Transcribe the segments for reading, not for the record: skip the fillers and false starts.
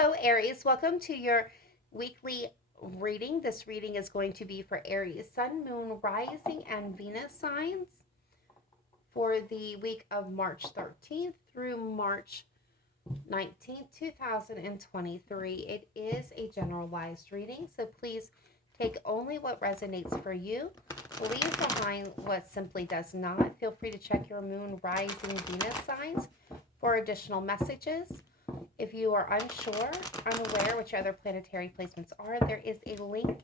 Hello, Aries. Welcome to your weekly reading. This reading is going to be for Aries, Sun, Moon, Rising, and Venus signs for the week of March 13th through March 19th, 2023. It is a generalized reading, so please take only what resonates for you. Leave behind what simply does not. Feel free to check your Moon, Rising, Venus signs for additional messages. If you are unsure, unaware what your other planetary placements are, there is a link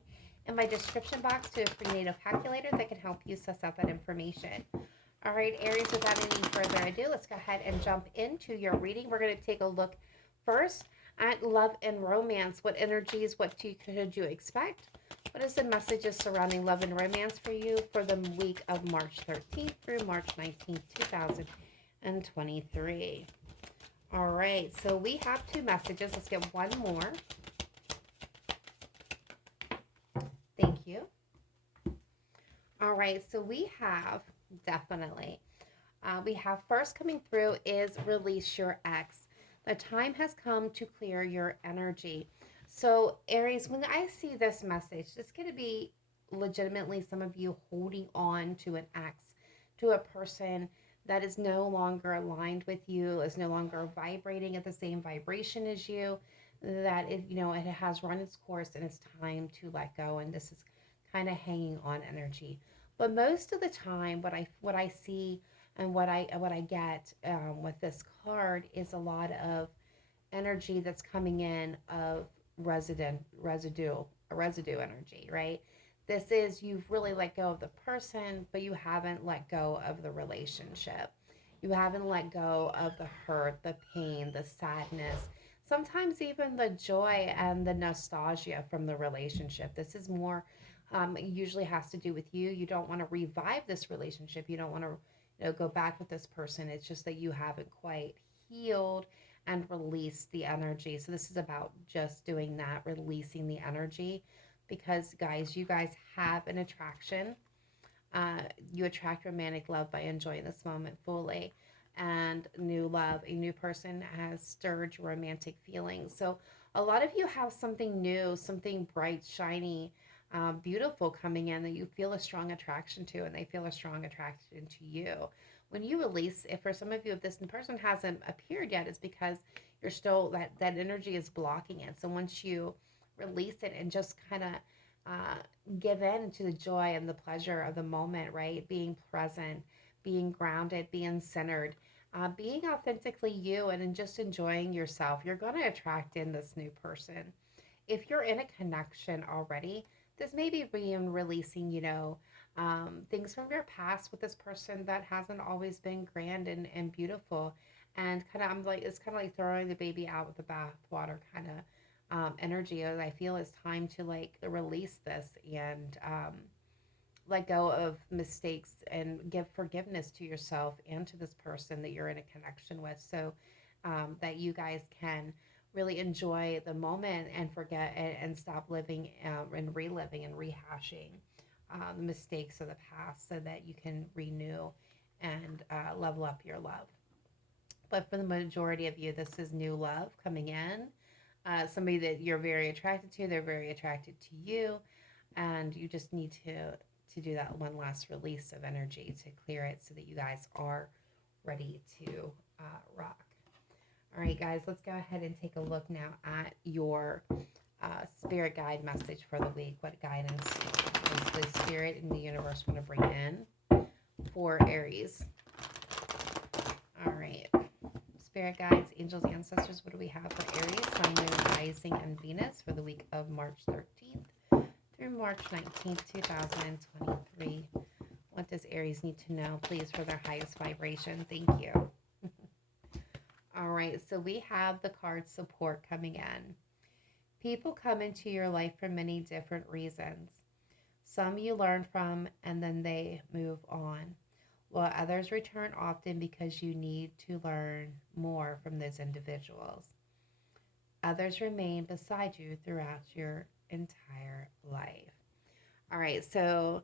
in my description box to a free natal calculator that can help you suss out that information. All right, Aries, without any further ado, let's go ahead and jump into your reading. We're going to take a look first at love and romance. What energies, could you expect? What is the messages surrounding love and romance for you for the week of March 13th through March 19th, 2023? All right, so we have two messages. Let's get one more. Thank you. All right, so we have definitely, we have first coming through is release your ex. The time has come to clear your energy. So Aries, when I see this message, it's going to be legitimately some of you holding on to an ex, to a person that is no longer aligned with you, is no longer vibrating at the same vibration as you, that it has run its course and it's time to let go. And this is kind of hanging on energy. But most of the time, what I see and what I get with this card is a lot of energy that's coming in of residue energy, right? This is you've really let go of the person, but you haven't let go of the relationship. You haven't let go of the hurt, the pain, the sadness, sometimes even the joy and the nostalgia from the relationship. This is more, it usually has to do with you. You don't want to revive this relationship. You don't want to, go back with this person. It's just that you haven't quite healed and released the energy. So this is about just doing that, releasing the energy because guys, you guys have an attraction. You attract romantic love by enjoying this moment fully. And new love, a new person has stirred romantic feelings. So a lot of you have something new, something bright, shiny, beautiful coming in that you feel a strong attraction to, and they feel a strong attraction to you. When you release, if for some of you, if this person hasn't appeared yet, it's because you're still that energy is blocking it. So once you release it and just kind of uh, give in to the joy and the pleasure of the moment, right? Being present, being grounded, being centered, being authentically you, and just enjoying yourself, you're going to attract in this new person. If you're in a connection already, this may be being releasing, things from your past with this person that hasn't always been grand and beautiful. And kind of, I'm like, it's kind of like throwing the baby out with the bathwater kind of energy. As I feel it's time to like release this and let go of mistakes and give forgiveness to yourself and to this person that you're in a connection with, so that you guys can really enjoy the moment and forget and stop living and reliving and rehashing the mistakes of the past, so that you can renew and level up your love. But for the majority of you, this is new love coming in. Somebody that you're very attracted to, they're very attracted to you, and you just need to do that one last release of energy to clear it, so that you guys are ready to rock. All right, guys, let's go ahead and take a look now at your spirit guide message for the week. What guidance does the spirit and the universe want to bring in for Aries? All right. Spirit guides, angels, ancestors, what do we have for Aries, Sun, Moon, Rising, and Venus for the week of March 13th through March 19th, 2023? What does Aries need to know, please, for their highest vibration? Thank you. All right, so we have the card support coming in. People come into your life for many different reasons. Some you learn from and then they move on, while others return often because you need to learn more from those individuals. Others remain beside you throughout your entire life. All right, so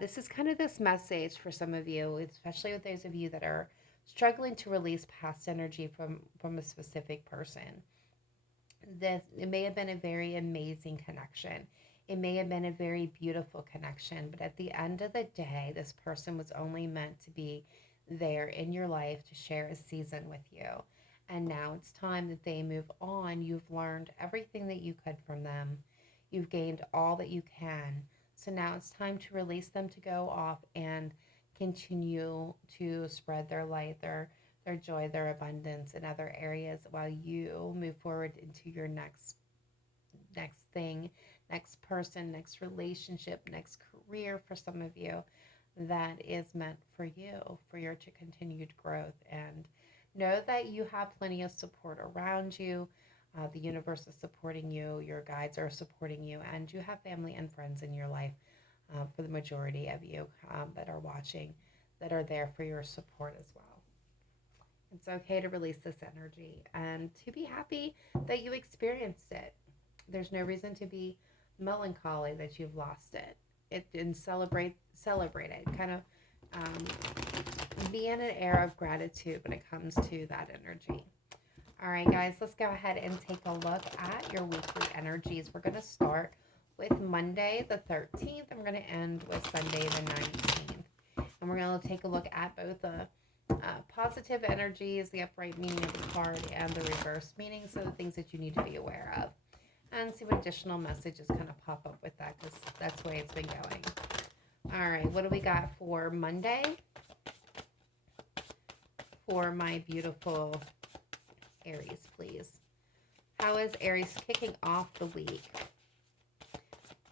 this is kind of this message for some of you, especially with those of you that are struggling to release past energy from a specific person. it may have been a very amazing connection. It may have been a very beautiful connection, but at the end of the day, this person was only meant to be there in your life to share a season with you. And now it's time that they move on. You've learned everything that you could from them. You've gained all that you can. So now it's time to release them to go off and continue to spread their light, their joy, their abundance in other areas while you move forward into your next thing, next person, next relationship, next career for some of you that is meant for you, for your to continued growth. And know that you have plenty of support around you. The universe is supporting you, your guides are supporting you, and you have family and friends in your life for the majority of you that are watching that are there for your support as well. It's okay to release this energy and to be happy that you experienced it. There's no reason to be melancholy that you've lost it. And celebrate it. Kind of be in an air of gratitude when it comes to that energy. All right, guys, let's go ahead and take a look at your weekly energies. We're going to start with Monday the 13th, and we're going to end with Sunday the 19th. And we're going to take a look at both the positive energies, the upright meaning of the card, and the reverse meaning, so the things that you need to be aware of. And see what additional messages kind of pop up with that, because that's the way it's been going. All right, what do we got for Monday? For my beautiful Aries, please. How is Aries kicking off the week?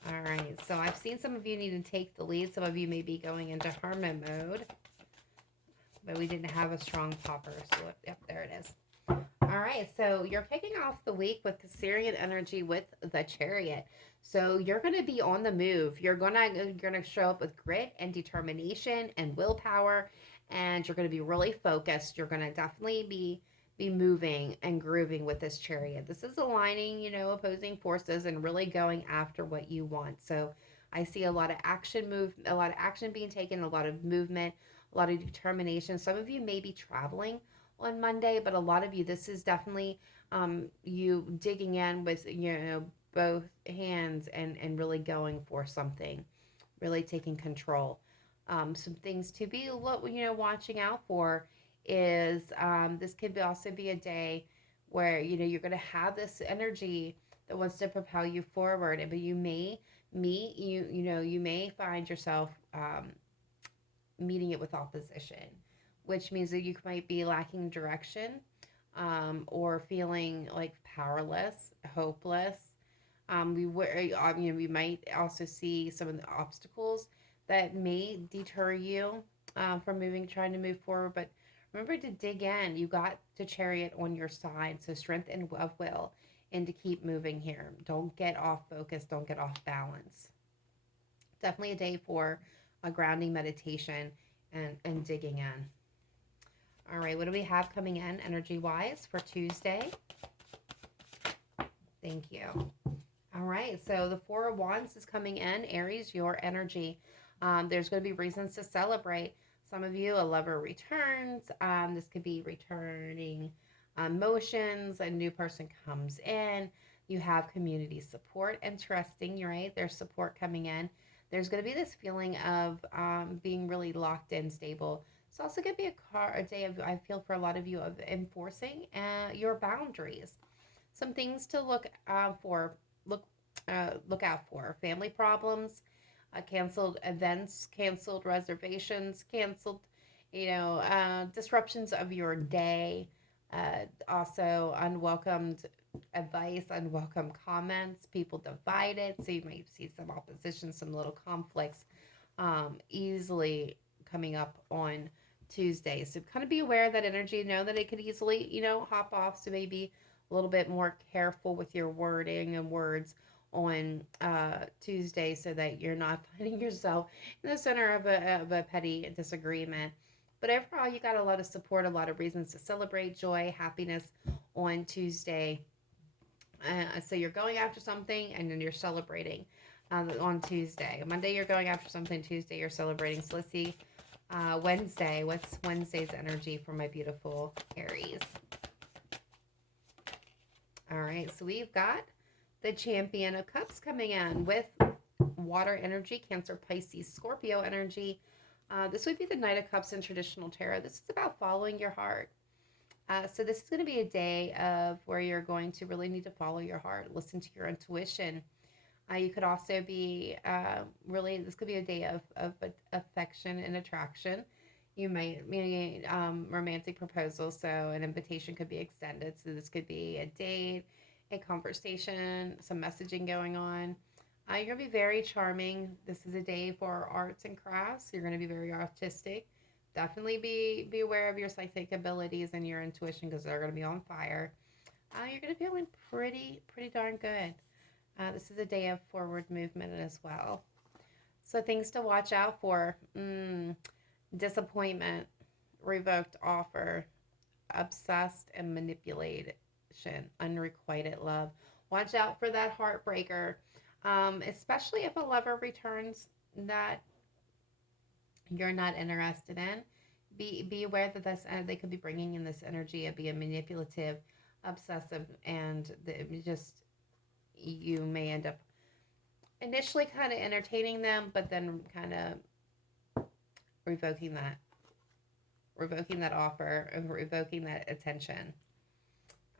All right, so I've seen some of you need to take the lead. Some of you may be going into hermit mode, but we didn't have a strong popper. So, yep, there it is. All right, so you're kicking off the week with Cancerian energy with the Chariot. So you're going to be on the move. You're gonna show up with grit and determination and willpower, and you're going to be really focused. You're going to definitely be moving and grooving with this Chariot. This is aligning, opposing forces and really going after what you want. So I see a lot of action being taken, a lot of movement, a lot of determination. Some of you may be traveling on Monday, but a lot of you, this is definitely you digging in with, both hands and really going for something, really taking control. Some things to be, watching out for is this could also be a day where, you're going to have this energy that wants to propel you forward, but you may find yourself meeting it with opposition, which means that you might be lacking direction, or feeling like powerless, hopeless. We might also see some of the obstacles that may deter you from trying to move forward. But remember to dig in. You got the Chariot on your side, so strength and of will, and to keep moving here. Don't get off focus. Don't get off balance. Definitely a day for a grounding meditation and digging in. All right, what do we have coming in energy-wise for Tuesday? Thank you. All right, so the Four of Wands is coming in. Aries, your energy. There's going to be reasons to celebrate. Some of you, a lover returns. This could be returning emotions. A new person comes in. You have community support and trusting, right? There's support coming in. There's going to be this feeling of being really locked in, stable. It's also going to be a day of, I feel for a lot of you, of enforcing your boundaries. Some things to look out for. Look out for family problems, canceled events, canceled reservations, canceled, disruptions of your day. Also, unwelcomed advice, unwelcome comments, people divided. So you may see some opposition, some little conflicts easily coming up on Tuesday. So kind of be aware of that energy. Know that it could easily, hop off. So maybe a little bit more careful with your wording and words on Tuesday, so that you're not finding yourself in the center of a petty disagreement. But overall, you got a lot of support, a lot of reasons to celebrate joy, happiness on Tuesday. So you're going after something, and then you're celebrating on Tuesday. Monday, you're going after something. Tuesday, you're celebrating. So let's see, Wednesday. What's Wednesday's energy for my beautiful Aries? All right, so we've got the Champion of Cups coming in with water energy, Cancer, Pisces, Scorpio energy. This would be the Knight of Cups in traditional tarot. This is about following your heart. So this is going to be a day of where you're going to really need to follow your heart, listen to your intuition. You could also be really, this could be a day of affection and attraction. You might mean romantic proposals, so an invitation could be extended. So this could be a date, a conversation, some messaging going on. You're going to be very charming. This is a day for arts and crafts. You're going to be very artistic. Definitely be aware of your psychic abilities and your intuition because they're going to be on fire. You're going to be feeling pretty darn good. This is a day of forward movement as well. So things to watch out for. Disappointment, revoked offer, obsessed and manipulation, unrequited love. Watch out for that heartbreaker, especially if a lover returns that you're not interested in. Be aware that this they could be bringing in this energy of being manipulative, obsessive, and just you may end up initially kind of entertaining them, but then kind of revoking that revoking that offer and revoking that attention.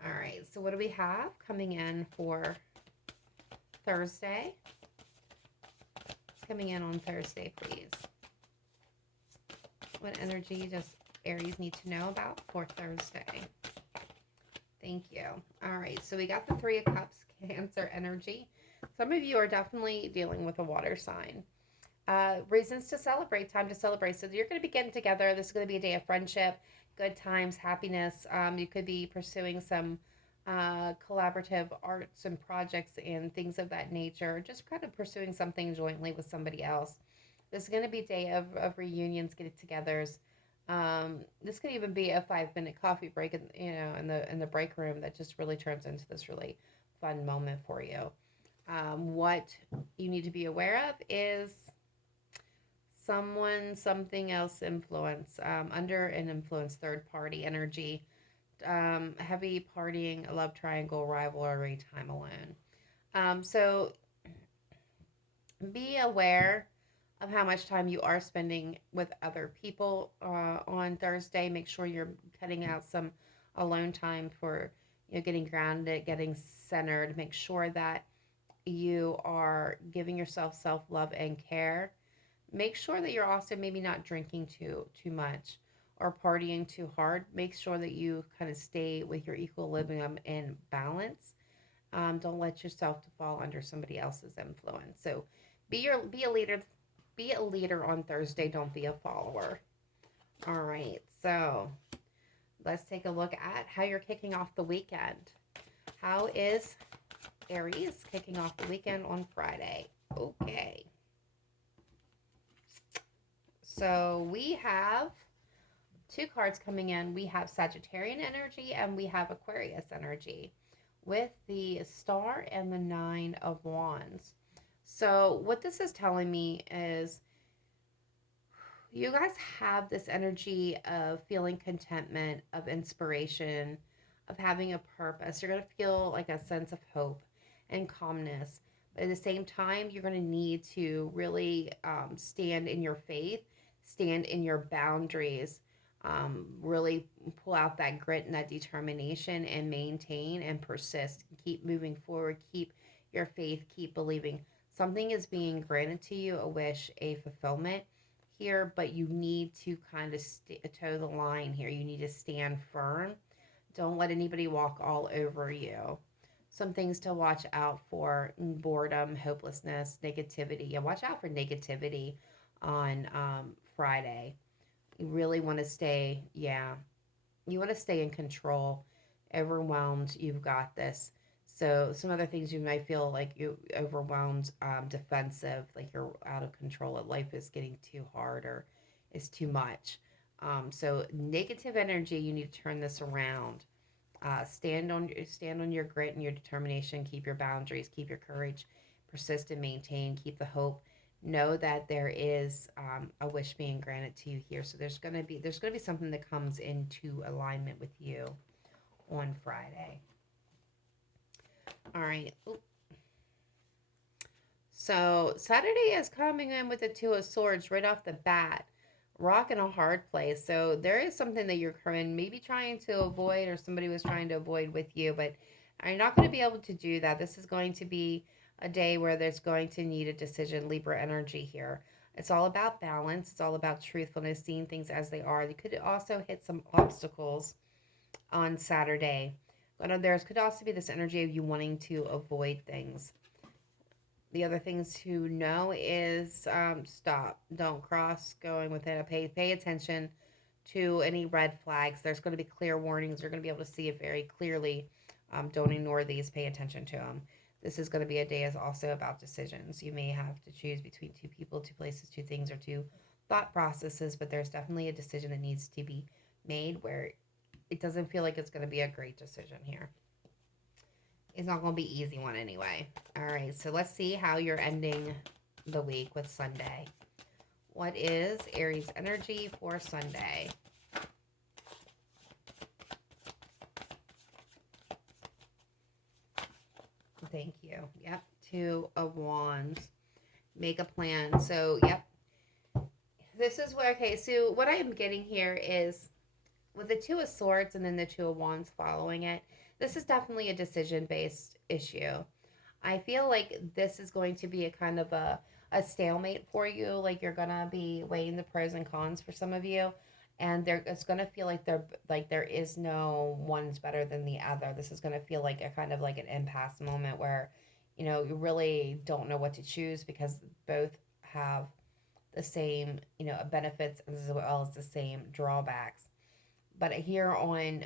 All right, so what do we have coming in for Thursday? Coming in on Thursday, please. What energy does Aries need to know about for Thursday? Thank you. All right, so we got the Three of Cups, Cancer energy. Some of you are definitely dealing with a water sign. Reasons to celebrate, time to celebrate. So you're going to be getting together. This is going to be a day of friendship, good times, happiness. You could be pursuing some collaborative arts and projects and things of that nature. Just kind of pursuing something jointly with somebody else. This is going to be a day of reunions, get-togethers. This could even be a 5-minute coffee break, in the break room that just really turns into this really fun moment for you. What you need to be aware of is something else influence, under an influence, third party energy, heavy partying, a love triangle, rivalry, time alone. So be aware of how much time you are spending with other people on Thursday. Make sure you're cutting out some alone time for getting grounded, getting centered. Make sure that you are giving yourself self-love and care. Make sure that you're also maybe not drinking too much or partying too hard. Make sure that you kind of stay with your equilibrium and balance. Don't let yourself to fall under somebody else's influence. So be a leader. Be a leader on Thursday. Don't be a follower. All right. So let's take a look at how you're kicking off the weekend. How is Aries kicking off the weekend on Friday? Okay. So we have two cards coming in. We have Sagittarian energy and we have Aquarius energy with the Star and the Nine of Wands. So what this is telling me is you guys have this energy of feeling contentment, of inspiration, of having a purpose. You're going to feel like a sense of hope and calmness. But at the same time, you're going to need to really stand in your faith, stand in your boundaries, really pull out that grit and that determination and maintain and persist. Keep moving forward. Keep your faith. Keep believing. Something is being granted to you, a wish, a fulfillment here, but you need to kind of toe the line here. You need to stand firm. Don't let anybody walk all over you. Some things to watch out for: boredom, hopelessness, negativity. Yeah, watch out for negativity on Friday. You really want to stay, you want to stay in control. Overwhelmed, you've got this. So some other things, you might feel like you overwhelmed, defensive, like you're out of control, that life is getting too hard or is too much. So negative energy, you need to turn this around. Stand on your grit and your determination. Keep your boundaries. Keep your courage. Persist and maintain. Keep the hope. Know that there is a wish being granted to you here. So there's gonna be something that comes into alignment with you on Friday. All right. So Saturday is coming in with the Two of Swords right off the bat. Rock in a hard place. So there is something that you're current maybe trying to avoid, or somebody was trying to avoid with you, but you're not going to be able to do that. This is going to be a day where there's going to need a decision. Libra energy here. It's all about balance. It's all about truthfulness, seeing things as they are. You could also hit some obstacles on Saturday. But there could also be this energy of you wanting to avoid things. The other things to know is stop, don't cross, going within a pay attention to any red flags. There's going to be clear warnings. You're going to be able to see it very clearly. Don't ignore these. Pay attention to them. This is going to be a day is also about decisions. You may have to choose between two people, two places, two things, or two thought processes, but there's definitely a decision that needs to be made where it doesn't feel like it's going to be a great decision here. It's not going to be an easy one anyway. All right, so let's see how you're ending the week with Sunday. What is Aries energy for Sunday? Thank you. Yep, Two of Wands. Make a plan. So, yep. This is where, okay, so what I am getting here is with the Two of Swords and then the Two of Wands following it, this is definitely a decision based issue. I feel like this is going to be a kind of a stalemate for you. Like you're gonna be weighing the pros and cons for some of you, and it's gonna feel like there is no one's better than the other. This is gonna feel like a kind of like an impasse moment where, you really don't know what to choose because both have the same benefits as well as the same drawbacks. But here on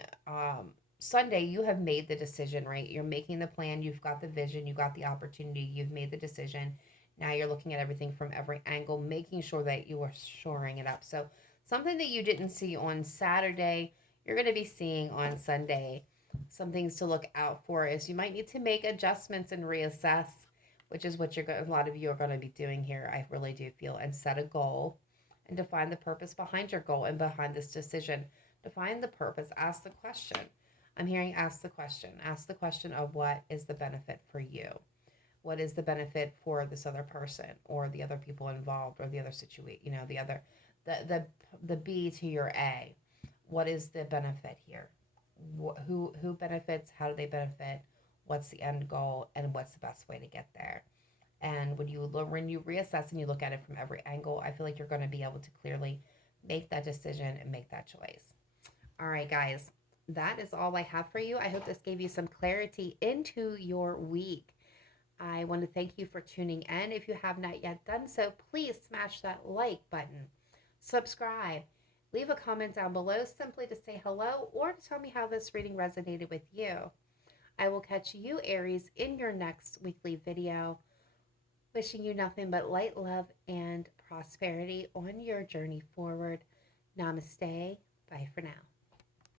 Sunday, you have made the decision, right? You're making the plan. You've got the vision. You got the opportunity. You've made the decision. Now you're looking at everything from every angle, making sure that you are shoring it up. So, something that you didn't see on Saturday, you're going to be seeing on Sunday. Some things to look out for is you might need to make adjustments and reassess, which is what a lot of you are going to be doing here. I really do feel, and set a goal and define the purpose behind your goal and behind this decision. Define the purpose. Ask the question. I'm hearing ask the question. Ask the question of what is the benefit for you? What is the benefit for this other person or the other people involved or the other situation, the B to your A. What is the benefit here? Who benefits? How do they benefit? What's the end goal and what's the best way to get there? And when you reassess and you look at it from every angle, I feel like you're going to be able to clearly make that decision and make that choice. All right, guys, that is all I have for you. I hope this gave you some clarity into your week. I want to thank you for tuning in. If you have not yet done so, please smash that like button, subscribe, leave a comment down below simply to say hello or to tell me how this reading resonated with you. I will catch you, Aries, in your next weekly video. Wishing you nothing but light, love, and prosperity on your journey forward. Namaste. Bye for now.